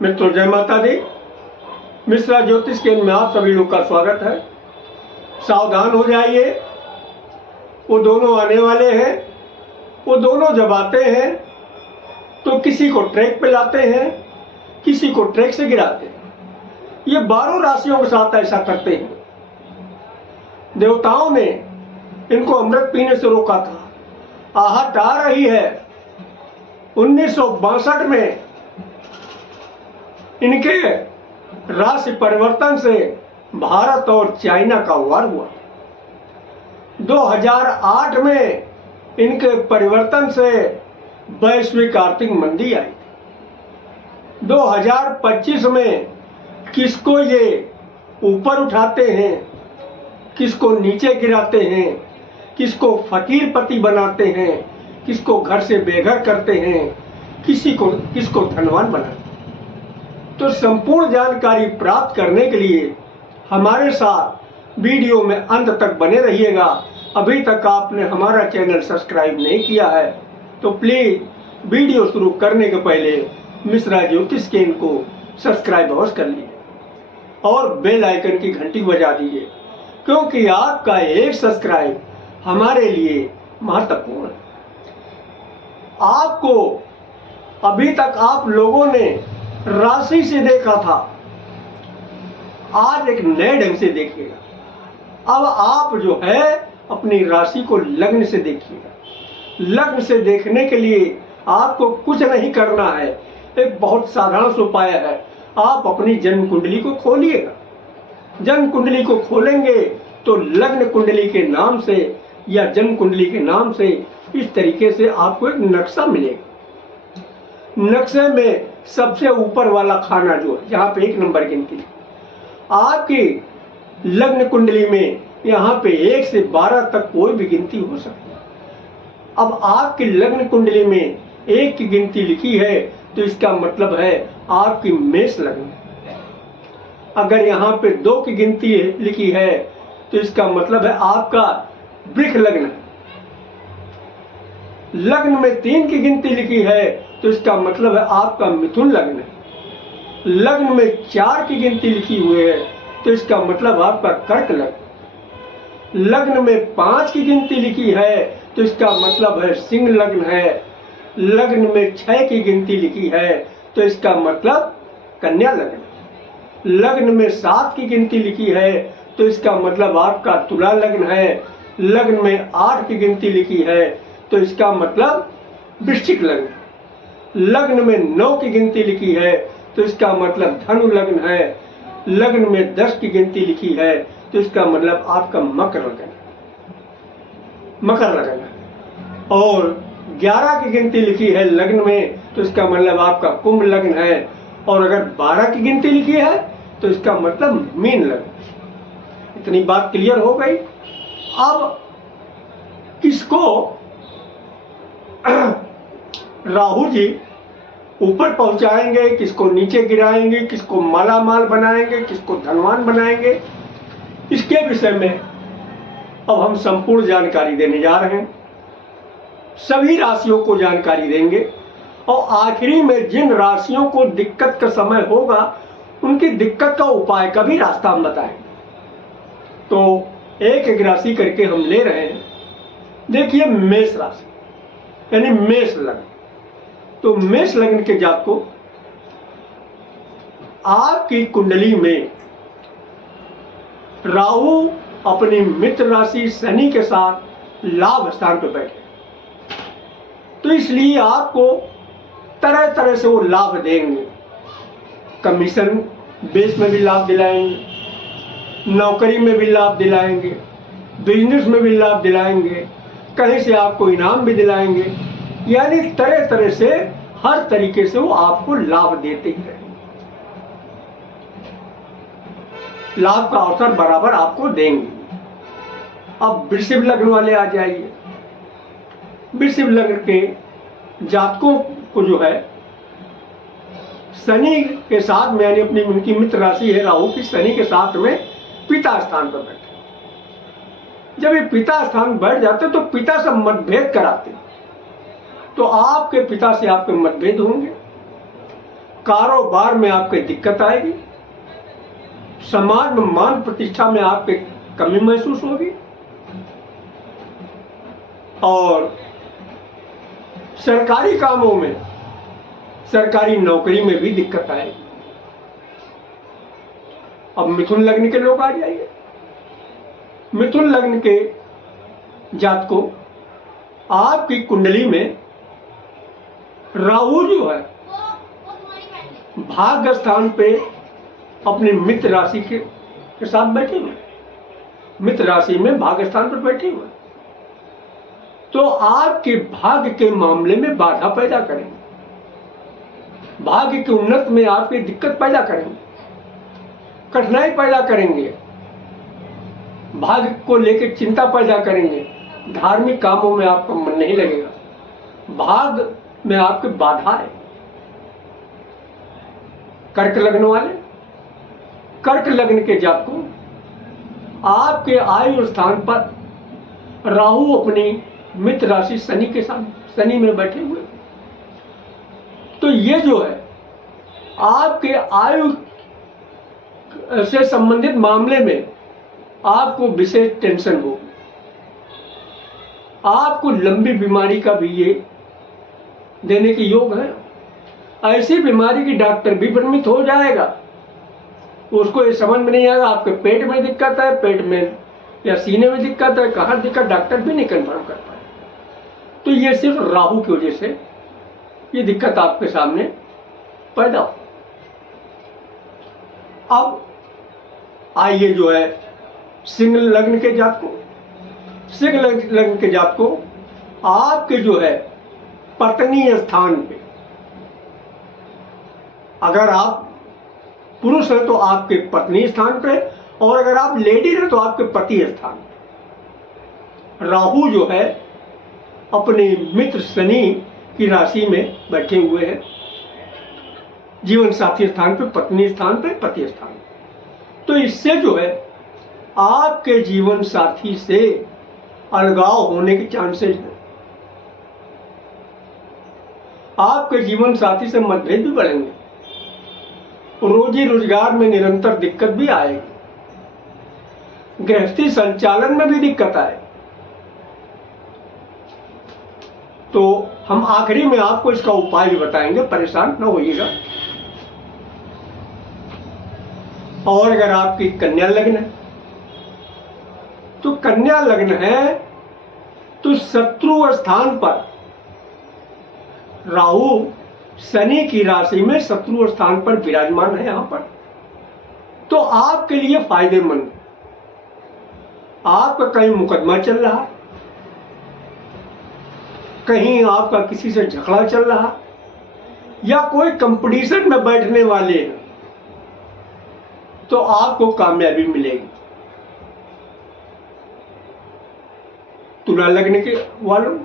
मित्रों, जय माता दी। मिश्रा ज्योतिष केंद्र में आप सभी लोग का स्वागत है। सावधान हो जाइए, वो दोनों आने वाले हैं। वो दोनों जब आते हैं तो किसी को ट्रैक पे लाते हैं, किसी को ट्रैक से गिराते हैं। ये 12 राशियों के साथ ऐसा करते हैं। देवताओं ने इनको अमृत पीने से रोका था। आहट आ रही है। 1962 में इनके राशि परिवर्तन से भारत और चाइना का वार हुआ। 2008 में इनके परिवर्तन से वैश्विक आर्थिक मंदी आई। 2025 में किसको ये ऊपर उठाते हैं, किसको नीचे गिराते हैं, किसको फकीरपति बनाते हैं, किसको घर से बेघर करते हैं, किसको धनवान बनाते हैं। तो संपूर्ण जानकारी प्राप्त करने के लिए हमारे साथ वीडियो में अंत तक बने रहिएगा। अभी तक आपने हमारा चैनल सब्सक्राइब नहीं किया है तो प्लीज वीडियो शुरू करने के पहले मिश्रा ज्योतिष केंद्र को सब्सक्राइब अवश्य कर लीजिए और बेल आइकन की घंटी बजा दीजिए, क्योंकि आपका एक सब्सक्राइब हमारे लिए महत्वपूर्ण है। आपको अभी तक आप लोगों ने राशि से देखा था, आज एक नए ढंग से देखिएगा। अब आप जो है अपनी राशि को लग्न से देखिएगा। लग्न से देखने के लिए आपको कुछ नहीं करना है, एक बहुत साधारण उपाय है। आप अपनी जन्म कुंडली को खोलिएगा। जन्म कुंडली को खोलेंगे तो लग्न कुंडली के नाम से या जन्म कुंडली के नाम से इस तरीके से आपको एक नक्शा मिलेगा। नक्शे में सबसे ऊपर वाला खाना जो है, जहाँ पे 1 नंबर गिनती, आपकी लग्न कुंडली में यहाँ पे 1 से 12 तक कोई भी गिनती हो सकती है। अब आपकी लग्न कुंडली में 1 की गिनती लिखी है तो इसका मतलब है आपकी मेष लग्न। अगर यहाँ पे 2 की गिनती लिखी है तो इसका मतलब है आपका वृष लग्न। लग्न में 3 की गिनती लिखी है तो इसका मतलब है आपका मिथुन लग्न है। लग्न में 4 की गिनती लिखी हुई है तो इसका मतलब आपका कर्क लग्न। लग्न में 5 की गिनती लिखी है तो इसका मतलब है सिंह लग्न है। लग्न में 6 की गिनती लिखी है तो इसका मतलब कन्या लग्न। लग्न में 7 की गिनती लिखी है तो इसका मतलब आपका तुला लग्न है। लग्न में 8 की गिनती लिखी है तो इसका मतलब वृश्चिक लग्न। लग्न में 9 की गिनती लिखी है तो इसका मतलब धनु लग्न है। लग्न में 10 की गिनती लिखी है तो इसका मतलब आपका मकर लग्न है। और 11 की गिनती लिखी है लग्न में तो इसका मतलब आपका कुंभ लग्न है। और अगर 12 की गिनती लिखी है तो इसका मतलब मीन लग्न। इतनी बात क्लियर हो गई। अब किसको राहु जी ऊपर पहुंचाएंगे, किसको नीचे गिराएंगे, किसको मालामाल बनाएंगे, किसको धनवान बनाएंगे, इसके विषय में अब हम संपूर्ण जानकारी देने जा रहे हैं। सभी राशियों को जानकारी देंगे और आखिरी में जिन राशियों को दिक्कत का समय होगा उनकी दिक्कत का उपाय का भी रास्ता हम बताएंगे। तो एक एक राशि करके हम ले रहे हैं। देखिए, मेष राशि यानी मेष लग्न। तो मेष लग्न के जातकों, आपकी कुंडली में राहु अपनी मित्र राशि शनि के साथ लाभ स्थान पर बैठे, तो इसलिए आपको तरह तरह से वो लाभ देंगे। कमीशन बेस में भी लाभ दिलाएंगे, नौकरी में भी लाभ दिलाएंगे, बिजनेस में भी लाभ दिलाएंगे, कहीं से आपको इनाम भी दिलाएंगे। यानी तरह तरह से हर तरीके से वो आपको लाभ देते ही रहेंगे। लाभ का अवसर बराबर आपको देंगे। अब वृषभ लग्न वाले आ जाइए। वृषभ लग्न के जातकों को जो है शनि के साथ में, यानी अपनी उनकी मित्र राशि है राहु की, शनि के साथ में पिता स्थान पर बैठे। जब ये पिता स्थान बैठ जाते तो पिता से मतभेद कराते, तो आपके पिता से आपके मतभेद होंगे। कारोबार में आपके दिक्कत आएगी, समाज में मान प्रतिष्ठा में आपके कमी महसूस होगी, और सरकारी कामों में, सरकारी नौकरी में भी दिक्कत आएगी। अब मिथुन लग्न के लोग आ जाइए। मिथुन लग्न के जातकों, आपकी कुंडली में राहु जो है भाग्य स्थान पे अपनी मित्र राशि के साथ बैठे हुए, मित्र राशि में भाग्य स्थान पर बैठे हुए, तो आपके भाग्य के मामले में बाधा पैदा करेंगे, भाग्य के उन्नत में आपकी दिक्कत पैदा करेंगे, कठिनाई पैदा करेंगे, भाग्य को लेकर चिंता पैदा करेंगे, धार्मिक कामों में आपका मन नहीं लगेगा, भाग्य में आपकी बाधा है। कर्क लग्न वाले, कर्क लग्न के जातकों, आपके आयु स्थान पर राहु अपनी मित्र राशि शनि के साथ, शनि में बैठे हुए, तो ये जो है आपके आयु से संबंधित मामले में आपको विशेष टेंशन होगी, आपको लंबी बीमारी का भी ये देने के योग है। ऐसी बीमारी की डॉक्टर भी भ्रमित हो जाएगा, उसको ये समझ में नहीं आएगा आपके पेट में दिक्कत है, पेट में या सीने में दिक्कत है, कहाँ दिक्कत, डॉक्टर भी नहीं कंफर्म कर पाए। तो ये सिर्फ राहु की वजह से ये दिक्कत आपके सामने पैदा हो। अब आइए जो है सिंह लग्न के जातकों, सिंह लग्न के जातकों, आपके जो है पत्नी स्थान पे, अगर आप पुरुष हैं तो आपके पत्नी स्थान पे, और अगर आप लेडी हैं तो आपके पति स्थान पे राहु जो है अपने मित्र शनि की राशि में बैठे हुए हैं, जीवन साथी स्थान पे, पत्नी स्थान पे, पति स्थान पे। तो इससे जो है आपके जीवन साथी से अलगाव होने के चांसेस हैं, आपके जीवन साथी से मतभेद भी बढ़ेंगे, रोजी रोजगार में निरंतर दिक्कत भी आएगी, गृहस्थी संचालन में भी दिक्कत आए। तो हम आखिरी में आपको इसका उपाय भी बताएंगे, परेशान न होइएगा। और अगर आपकी कन्या लग्न है, तो कन्या लग्न है तो शत्रु स्थान पर राहु शनि की राशि में शत्रु स्थान पर विराजमान है यहां पर, तो आपके लिए फायदेमंद। आपका कहीं मुकदमा चल रहा, कहीं आपका किसी से झगड़ा चल रहा, या कोई कंपटीशन में बैठने वाले हैं, तो आपको कामयाबी मिलेगी। तुला लग्न के वालों,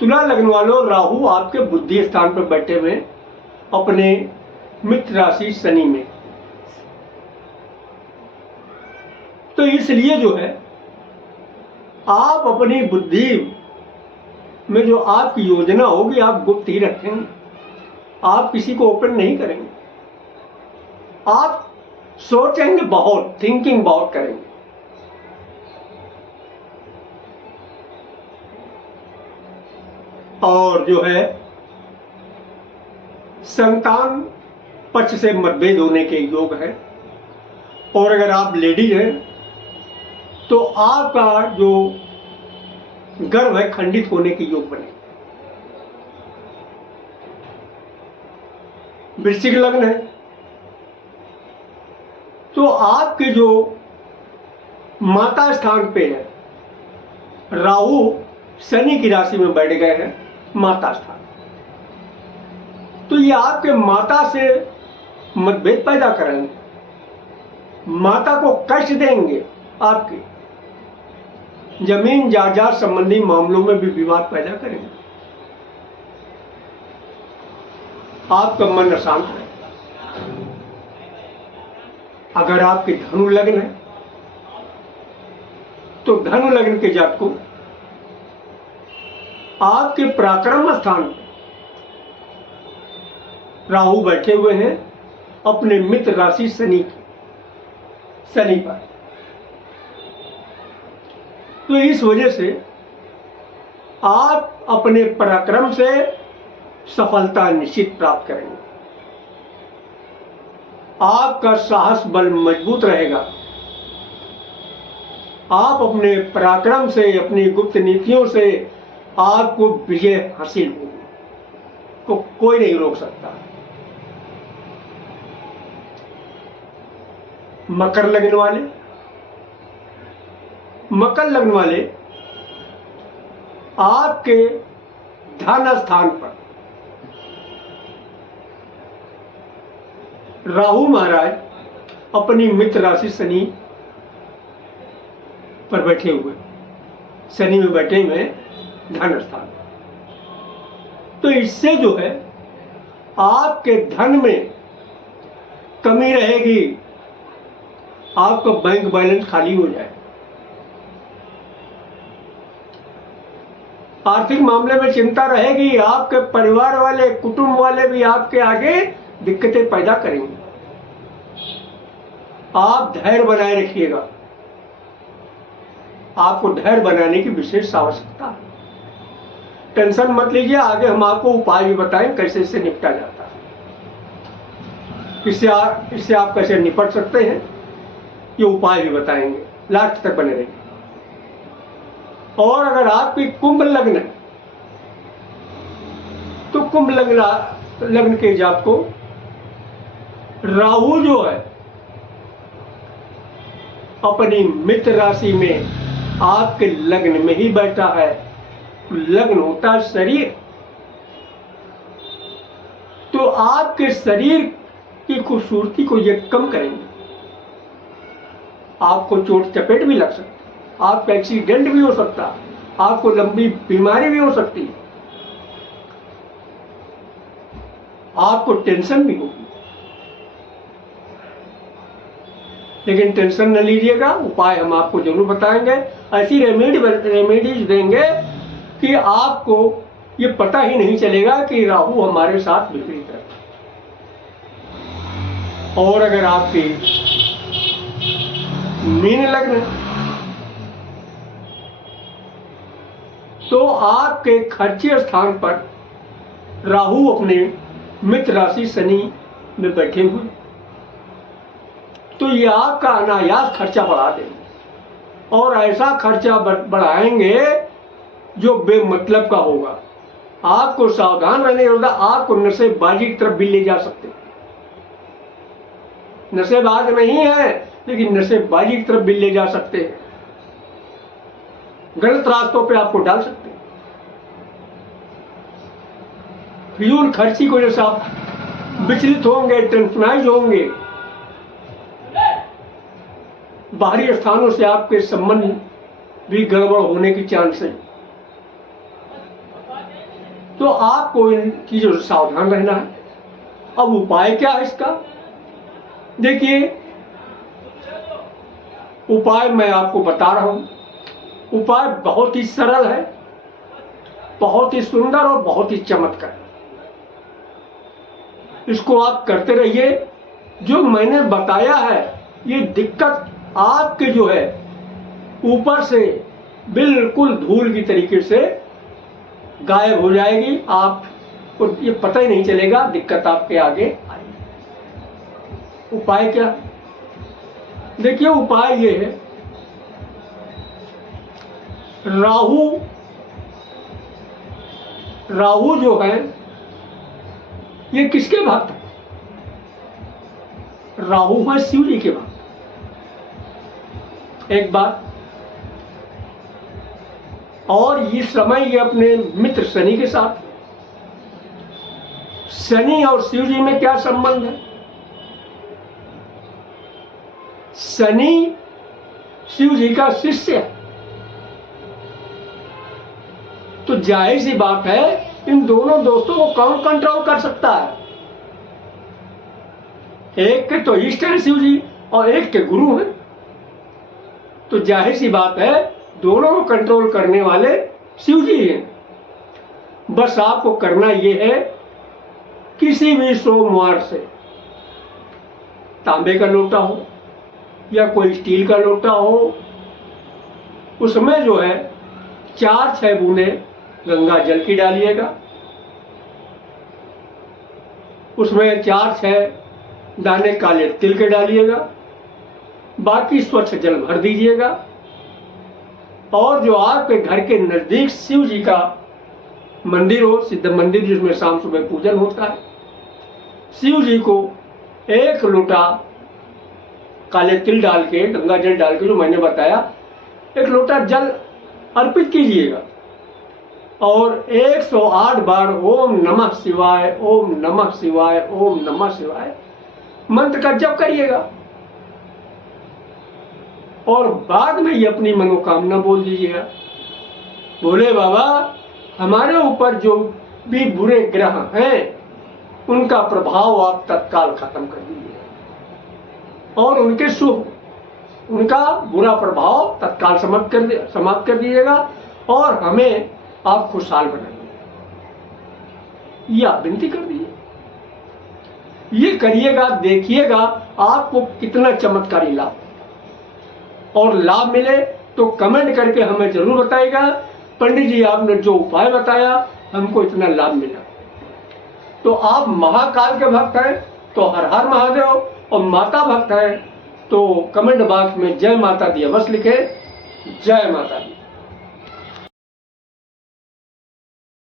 तुला लग्न वालों, राहु आपके बुद्धि स्थान पर बैठे हुए अपने मित्र राशि शनि में, तो इसलिए जो है आप अपनी बुद्धि में जो आपकी योजना होगी आप गुप्त ही रखेंगे, आप किसी को ओपन नहीं करेंगे, आप सोचेंगे बहुत, थिंकिंग बहुत करेंगे। और जो है संतान पक्ष से मतभेद होने के योग है, और अगर आप लेडी हैं तो आपका जो गर्भ है खंडित होने के योग बने। वृश्चिक लग्न है तो आपके जो माता स्थान पे है राहु शनि की राशि में बैठ गए हैं माता स्थान, तो ये आपके माता से मतभेद पैदा करेंगे, माता को कष्ट देंगे, आपके जमीन जायदाद संबंधी मामलों में भी विवाद पैदा करेंगे, आपका मन अशांत है। अगर आपके धनु लग्न है तो धनु लग्न के जातकों आपके पराक्रम स्थान राहु बैठे हुए हैं अपने मित्र राशि शनि पर। तो इस वजह से आप अपने पराक्रम से सफलता निश्चित प्राप्त करेंगे। आपका साहस बल मजबूत रहेगा। आप अपने पराक्रम से, अपनी गुप्त नीतियों से आपको विजय हासिल होगी, को कोई नहीं रोक सकता। मकर लग्न वाले आपके धन स्थान पर राहु महाराज अपनी मित्र राशि शनि पर बैठे हुए, शनि में बैठे हुए धन स्थान। तो इससे जो है आपके धन में कमी रहेगी, आपका बैंक बैलेंस खाली हो जाए। आर्थिक मामले में चिंता रहेगी, आपके परिवार वाले, कुटुंब वाले भी आपके आगे दिक्कतें पैदा करेंगे। आप धैर्य बनाए रखिएगा। आपको धैर्य बनाने की विशेष आवश्यकता है। टेंशन मत लीजिए, आगे हम आपको उपाय भी बताएं कैसे इससे निपटा जाता है, इससे आप कैसे निपट सकते हैं, ये उपाय भी बताएंगे। लास्ट तक बने रहिए। और अगर आपकी कुंभ लग्न है तो कुंभ लग्न के जातक को राहु जो है अपनी मित्र राशि में आपके लग्न में ही बैठा है। लग्न होता है शरीर, तो आपके शरीर की खूबसूरती को ये कम करेंगे। आपको चोट चपेट भी लग सकती है, आपका एक्सीडेंट भी हो सकता है, आपको लंबी बीमारी भी हो सकती है, आपको टेंशन भी होगी। लेकिन टेंशन न लीजिएगा, उपाय हम आपको जरूर बताएंगे। ऐसी रेमेडीज देंगे कि आपको ये पता ही नहीं चलेगा कि राहु हमारे साथ विपरीत है। और अगर आपकी मीन लग्न तो आपके खर्चे स्थान पर राहु अपने मित्र राशि शनि में बैठे हुए, तो ये आपका अनायास खर्चा बढ़ा देंगे। और ऐसा खर्चा बढ़ाएंगे जो बेमतलब का होगा। आपको सावधान रहने होगा, आपको नशेबाजी की तरफ भी ले जा सकते हैं। नशेबाज नहीं है लेकिन नशेबाजी की तरफ भी ले जा सकते हैं, गलत रास्तों पे आपको डाल सकते हैं। फिजूल खर्ची को जैसे आप विचलित होंगे, टेंशनाइज होंगे, बाहरी स्थानों से आपके संबंध भी गड़बड़ होने की चांस है। तो आपको इन चीजों से सावधान रहना है। अब उपाय क्या है इसका? देखिए, उपाय मैं आपको बता रहा हूं। उपाय बहुत ही सरल है, बहुत ही सुंदर और बहुत ही चमत्कार। इसको आप करते रहिए। जो मैंने बताया है ये दिक्कत आपके जो है ऊपर से बिल्कुल धूल की तरीके से गायब हो जाएगी। आपको ये पता ही नहीं चलेगा दिक्कत आपके आगे आई। उपाय क्या? देखिए, उपाय ये है, राहु जो है ये किसके भक्त है? राहु है शिव जी के भक्त। एक बात और, ये समय ये अपने मित्र शनि के साथ। शनि और शिव जी में क्या संबंध है? शनि शिव जी का शिष्य है, तो जाहिर सी बात है इन दोनों दोस्तों को कौन कंट्रोल कर सकता है? एक के तो इष्ट है शिव जी और एक के गुरु हैं, तो जाहिर सी बात है दोनों को कंट्रोल करने वाले शिव जी हैं। बस आपको करना यह है किसी भी सोमवार से तांबे का लोटा हो या कोई स्टील का लोटा हो, उसमें जो है 4-6 बूंदे गंगा जल की डालिएगा, उसमें 4-6 दाने काले तिल के डालिएगा, बाकी स्वच्छ जल भर दीजिएगा। और जो आपके घर के नजदीक शिव जी का मंदिर हो, सिद्ध मंदिर जिसमें शाम सुबह पूजन होता है, शिव जी को 1 लोटा काले तिल डाल के, गंगा जल डाल के, जो मैंने बताया, 1 लोटा जल अर्पित कीजिएगा और 108 बार ओम नमः शिवाय, ओम नमः शिवाय, ओम नमः शिवाय मंत्र का जप करिएगा। और बाद में ये अपनी मनोकामना बोल दीजिएगा, बोले बाबा हमारे ऊपर जो भी बुरे ग्रह हैं उनका प्रभाव आप तत्काल खत्म कर दीजिए और उनके शुभ, उनका बुरा प्रभाव तत्काल समाप्त कर दीजिएगा और हमें आप खुशहाल बनाइए, ये आप विनती कर दीजिए। ये करिएगा, देखिएगा आपको कितना चमत्कारी लाभ, और लाभ मिले तो कमेंट करके हमें जरूर बताइएगा, पंडित जी आपने जो उपाय बताया हमको इतना लाभ मिला। तो आप महाकाल के भक्त हैं तो हर हर महादेव, और माता भक्त हैं तो कमेंट बॉक्स में जय माता दी अवश्य लिखे। जय माता दी।